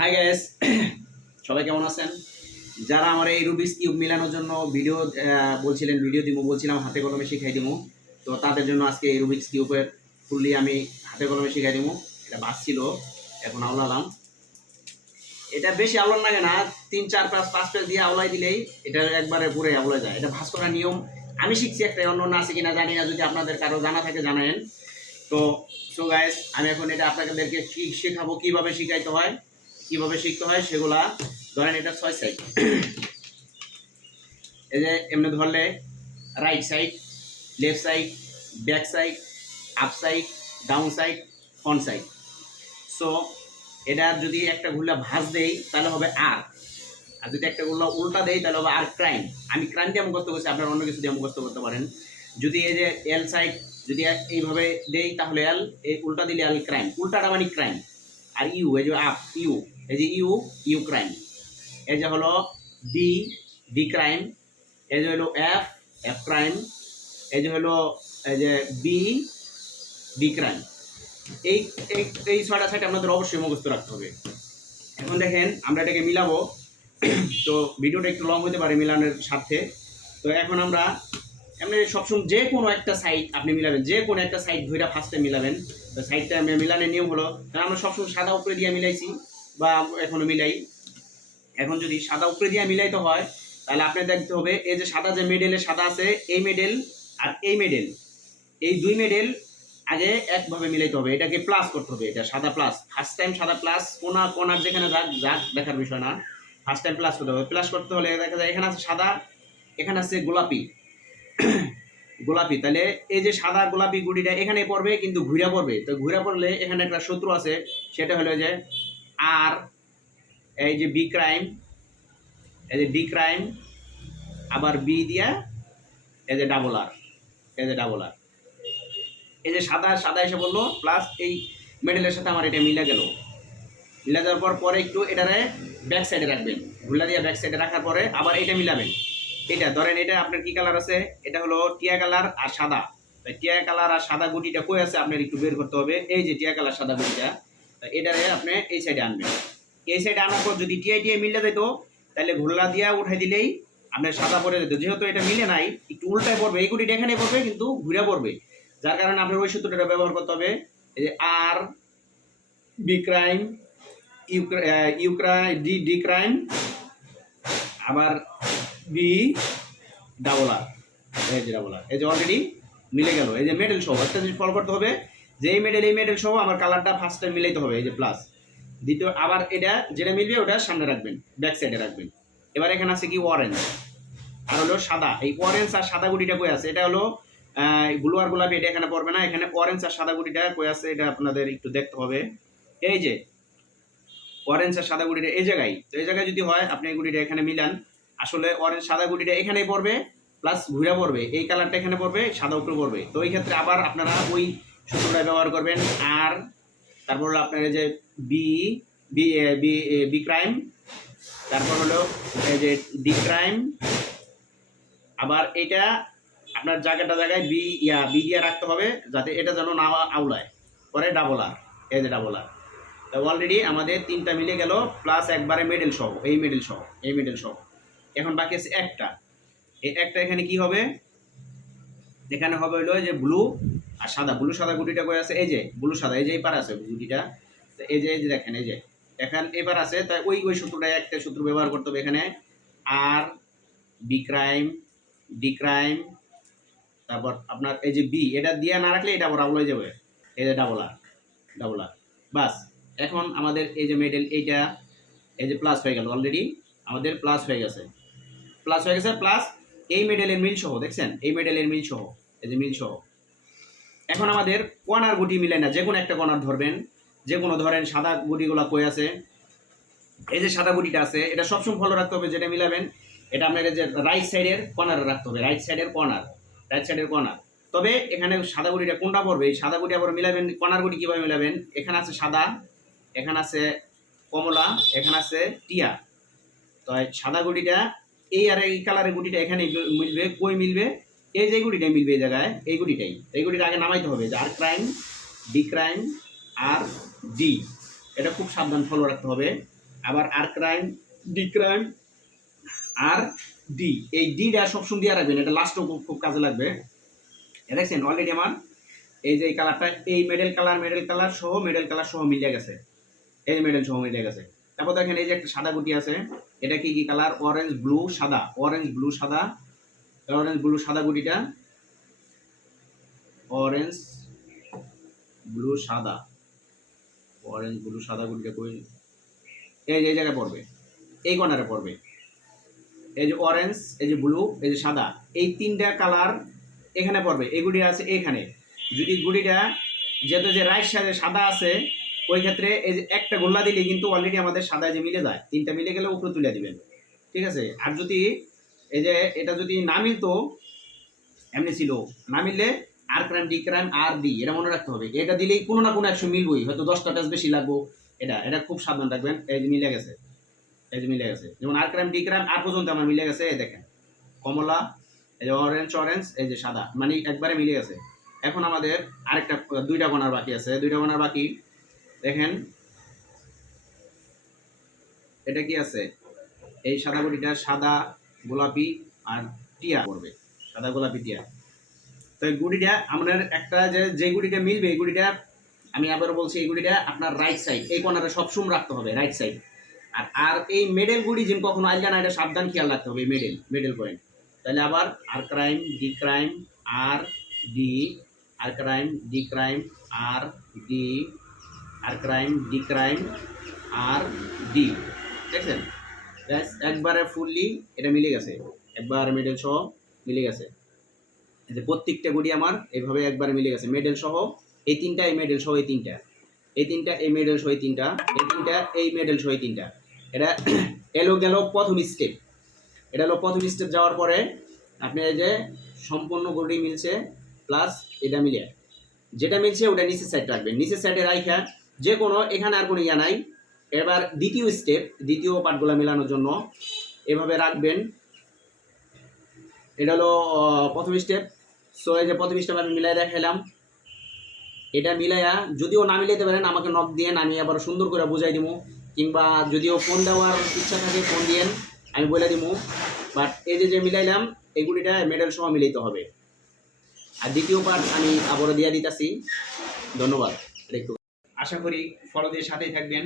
Hi guys, সবাই কেমন আছেন? যারা আমার এই রুবিক্স কিউব মিলানোর জন্য ভিডিও বলছিলেন, ভিডিও দিব বলছিলাম, হাতে কলমে শিখাই দিব। তো তাদের জন্য আজকে এই রুবিক্স কিউবের ফুললি আমি হাতে কলমে শিখাই দিব। এটা বাঁচছিল, এখন আওলালাম। এটা বেশি আওলান লাগে না, 3 4 5 পেজ দিয়ে আওলাই দিলেই এটা একবারে পুরে আওলা যায়। এটা ভাঁজ করার নিয়ম আমি শিখছি, একটা অন্য আছে কিনা জানি না, যদি আপনাদের কারো জানা থাকে জানায়েন। তো সো গাইস, আমি এখন এটা আপনাদেরকে শেখাবো কিভাবে শিখাইতে হয়, কিভাবে শিখতে হয় সেগুলা। ধরেন এটা 6 সাইড, এই যে এমনি ধরলে right side, left side, back side, up side, down side, front side. So এটা যদি একটা ঘুরলা ভাঁজ দেই তাহলে হবে আর যদি একটা ঘুরলা উল্টা দেই তাহলে হবে আর ক্রাইম। আমি ক্রাইম দিয়ে মুখস্থ করছি, আপনারা অন্য কিছু দিয়ে মুখস্থ করতে পারেন। যদি এই যে এল সাইড যদি এইভাবে দেই তাহলে এল, এই উল্টা দিলে এল ক্রাইম, উল্টাটা মানে ক্রাইম। আর ইউ, এই যে আপ ইউ, এই যে ইউ, ইউ ক্রাইম। এই যে হলো ডি, ডি ক্রাইম। এই যে হলো এফ, এফ ক্রাইম। এই যে হলো এই যে বি, বি ক্রাইম। এই এই এই ছয়টা সাইড আপনাদের অবশ্যই মুখস্থ রাখতে হবে। এখন দেখেন আমরা এটাকে মিলাবো, তো ভিডিওটা একটু লং হতে পারে মিলানোর সাথে। তো এখন আমরা এমনি সবসময় যে কোনো একটা সাইড আপনি মিলাবেন, যে কোনো একটা সাইড ধরে ফার্স্টে মিলাবেন। তো সাইডটা মিলানোর নিয়ম হলো, কারণ আমরা সবসময় সাদা উপরে দিয়ে মিলাইছি বা এখনো মিলাই। এখন যদি সাদা উপরে দিয়ে মিলাইতে হয় তাহলে আপনার দেখতে হবে এই যে সাদা, যে মেডেলে সাদা আছে, এই মেডেল আর এই মেডেল, এই দুই মেডেল আগে একভাবে মিলাইতে হবে। এটাকে প্লাস করতে হবে, এটা সাদা প্লাস। ফার্স্ট টাইম সাদা প্লাস, কোনার যেখানে যাক দেখার বিষয় না, ফার্স্ট টাইম প্লাস করতে হবে। প্লাস করতে হলে দেখা যায় এখানে আছে সাদা, এখানে আছে গোলাপি। গোলাপি, তাহলে এই যে সাদা গোলাপি গুটিটা এখানে পড়বে কিন্তু ঘুরা পড়বে। তো ঘুরা পড়লে এখানে একটা শত্রু আছে, সেটা হলো যে আর, এই যে বি ক্রাইম, এই যে ডি ক্রাইম, আবার বি দিয়া এই যে ডাবল আর, এই যে ডাবল আর। এই যে সাদা সাদা এসে বললো প্লাস এই মেডেলের সাথে আমার এটা মিলে গেল। মিলা যাওয়ার পরে একটু এটারে ব্যাক সাইডে রাখবেন, ঘুলা দিয়ে ব্যাক সাইডে রাখার পরে আবার এটা মিলাবেন। এটা ধরেন এটা আপনার কি কালার আছে, এটা হলো টিয়া কালার আর সাদা। তাই টিয়া কালার আর সাদা গুটিটা কই আছে আপনার একটু বের করতে হবে। এই যে টিয়া কালার সাদা গুটিটা, এটারে আপনি এই সাইডে আনবেন। এই সাইডে আনার পর যদি টিয়া টিয়া মিলে যেত তাহলে ঘোলা দিয়া উঠাই দিলেই আপনার সাদা পড়ে যেত। যেহেতু এটা মিলে নাই, একটু উল্টায় পড়বে, এই গুটিটা এখানে পড়বে কিন্তু ঘুরে পড়বে, যার কারণে আপনার ওই সূত্রটা ব্যবহার করতে হবে। এই যে আর B crime, U crime, D crime, আবার বি ডাবল আর, এই যে ডাবল আর। এই যে অলরেডি মিলে গেল। এই যে মেডেল সহ একটা জিনিস ফলো করতে হবে, যে এই মেডেল সহ আমার কালারটা ফার্স্ট টাইম মিলাইতে হবে। এই যে প্লাস, দ্বিতীয় আবার এটা যেটা মিলবে ওটা সামনে রাখবেন, ব্যাক সাইডে রাখবেন। এবার এখানে আছে কি অরেঞ্জ আর হলো সাদা। এই অরেঞ্জ আর সাদা গুটিটা কই আছে, এটা হলো ব্লু আর গোলাপি, এটা এখানে পড়বে না। এখানে অরেঞ্জ আর সাদা গুটিটা কই আছে এটা আপনাদের একটু দেখতে হবে। এই যে অরেঞ্জ আর সাদা গুটিটা এই জায়গায়, তো এই জায়গায় যদি হয় আপনি এই গুটিটা এখানে মিলান। আসলে অরেঞ্জ সাদা গুটিটা এখানেই পড়বে, প্লাস ঘুরে পড়বে, এই কালারটা এখানে পড়বে, সাদা উপরে পড়বে। তো এই ক্ষেত্রে আবার আপনারা ওই সূত্রটা ব্যবহার করবেন। আর তারপর আপনার এই যে B, B B B crime, তারপর হলো এই যে ডি ক্রাইম, আবার এটা আপনার জায়গায় বি দিয়ে রাখতে হবে যাতে এটা যেন না আউলায়। পরে ডাবল আর, এই যে ডাবল আর। তো অলরেডি আমাদের তিনটা মিলে গেল, প্লাস একবারে মেডেল সহ, এই মেডেল সহ, এই মেডেল সহ। এখন বাকি আছে একটা, এই একটা এখানে কি হবে, এখানে হবে হলো যে ব্লু আর সাদা। ব্লু সাদা গুটিটা কই আছে, এই যে ব্লু সাদা, এই যে এই পার আছে গুটিটা। তো এই যে দেখেন, এই যে এখন এবার আছে, তাই ওই সূত্রটা একটা সূত্র ব্যবহার করতে হবে এখানে। আর বি ক্রাইম, ডি ক্রাইম, তারপর আপনার এই যে বি, এটা দিয়ে না রাখলে এটা আবার হয়ে যাবে, এই যে ডাবল আর, ডাবল আর। বাস, এখন আমাদের এই যে মেডেল এইটা এই যে প্লাস হয়ে গেল, অলরেডি আমাদের প্লাস হয়ে গেছে, প্লাস হয়ে গেছে। প্লাস এই মেডেলের মিল সহ, দেখছেন এই মেডেলের মিল সহ, এই যে মিল সহ। এখন আমাদের কর্নার গুটি মিলে না, যে কোনো একটা কর্নার ধরবেন, যে কোনো ধরেন সাদা গুটিগুলো কই আছে, এই যে সাদা গুটিটা আছে, এটা সবসময় ফলো রাখতে হবে। যেটা মিলাবেন এটা আপনার যে রাইট সাইডের কর্নারে রাখতে হবে, রাইট সাইডের কর্নার, রাইট সাইডের কর্নার। তবে এখানে সাদা গুটিটা কোনটা পড়বে, এই সাদা গুটি আবার মিলাবেন। কর্নার গুটি কীভাবে মিলাবেন, এখানে আছে সাদা, এখানে আছে কমলা, এখানে আছে টিয়া। তো সাদা গুটিটা এই আর এই কালারের গুটিটা এখানে মিলবে, কই মিলবে, এই যে গুটিটাই মিলবে এই জায়গায়, এই গুটিটাই। এই গুটিটা আগে নামাইতে হবে, যে আর ক্রাইম, ডি ক্রাইম, আর ডি। এটা খুব সাবধান ফলো রাখতে হবে। আবার আর ক্রাইম, ডি ক্রাইম, আর ডি। এই ডিটা সবসময় দিয়ে রাখবেন, এটা লাস্টও খুব খুব কাজে লাগবে। দেখছেন অলরেডি আমার এই যে কালারটা, এই মেডেল কালার সহ মিলিয়ে গেছে, এই মেডেল সহ মিলিয়ে গেছে। তারপর দেখেন এই যে একটা সাদা গুটি আছে, এটা কি কি কালার? অরেঞ্জ ব্লু সাদা, অরেঞ্জ ব্লু সাদা, অরেঞ্জ ব্লু সাদা গুটিটা, অরেঞ্জ ব্লু সাদা, অরেঞ্জ ব্লু সাদা গুটিটা কই? এই যে এই জায়গায় পড়বে, এই কর্নারে পড়বে। এই যে অরেঞ্জ, এই যে ব্লু, এই যে সাদা, এই তিনটা কালার এখানে পড়বে। এই গুটি আছে এখানে। যদি গুটিটা যেহেতু যে রাইট সাইডে সাদা আছে, ওই ক্ষেত্রে এই যে একটা গোল্লা দিলে কিন্তু অলরেডি আমাদের সাদায় যে মিলে যায়, তিনটা মিলে গেলে উপরে তুলে দিবেন, ঠিক আছে? আর যদি এই যে এটা যদি না মিলতো, এমনি ছিল, না মিললে আর ক্রাইম, ডি ক্রাইম, আর ডি, এটা মনে রাখতে হবে। এটা দিলেই কোনো না কোনো একশো মিলবই, হয়তো 10টা পেজ বেশি লাগবো। এটা এটা খুব সাবধান রাখবেন। এই যে মিলে গেছে, এই যে মিলে গেছে, যেমন আর ক্রাইম, ডি ক্রাইম, আর পর্যন্ত আমার মিলে গেছে। এই দেখেন কমলা, এই যে অরেঞ্জ অরেঞ্জ, এই যে সাদা, মানে একবারে মিলে গেছে। এখন আমাদের আরেকটা দুইটা কোণার বাকি আছে, দুইটা কোণার বাকি। দেখেন এটা কি আছে? এই সাদা গুটিটা সাদা, গোলাপি আর টিয়া পড়বে, সাদা গোলাপি টিয়া। তো এই গুটিটা আমাদের একটা যে গুটিটা মিলবে, এই গুটিটা আমি আবারও বলছি, এই গুটিটা আপনার রাইট সাইড, এই কর্নারে সবসময় রাখতে হবে, রাইট সাইড। আর আর এই মেডেল গুটি যেন কখনো আইলে না, এটা সাবধান খেয়াল রাখতে হবে, মেডেল মেডেল পয়েন্ট। তাহলে আবার আর ক্রাইম, ডি ক্রাইম, আর ডি, আর ক্রাইম, ডি ক্রাইম, আর ডি, আর ক্রাইম, ডি ক্রাইম, আর ডি। দেখছেন একবারে ফুললি এটা মিলে গেছে, একবার মেডেল সহ মিলে গেছে। এই যে প্রত্যেকটা গুটি আমার এইভাবে একবারে মিলে গেছে, মেডেল সহ এই তিনটা, এই মেডেল সহ এই তিনটা, এই তিনটা, এই মেডেল সহ এই তিনটা, এই তিনটা, এই মেডেল সহ এই তিনটা। এটা এলো গেল প্রথম স্টেপ। এটা হলো প্রথম স্টেপ। যাওয়ার পরে আপনি এই যে সম্পূর্ণ গুটি মিলছে প্লাস এটা মিলিয়ে যেটা মিলছে ওটা নিচের সাইড রাখবেন, নিচের সাইডে রাখা যে কোনো, এখানে আর কোনো ইয়া নাই। এবার দ্বিতীয় স্টেপ, দ্বিতীয় পার্টগুলো মেলানোর জন্য এভাবে রাখবেন। এটা হলো প্রথম স্টেপ। সো এই যে প্রথম স্টেপ আমি মিলাই দেখাইলাম। এটা মিলাইয়া যদিও না মিলাইতে পারেন আমাকে নক দিয়ে আমি আবার সুন্দর করে বুঝাই দিব, কিংবা যদিও ফোন দেওয়ার ইচ্ছা থাকে ফোন দিয়েন, আমি বলে দিব। বাট এই যে মিলাইলাম, এগুলিটা মেডেল সহ মিলাইতে হবে। আর দ্বিতীয় পার্ট আমি আবারও দিয়ে দিতেছি। ধন্যবাদ। একটু আশা করি ফলো দিয়ে সাথেই থাকবেন।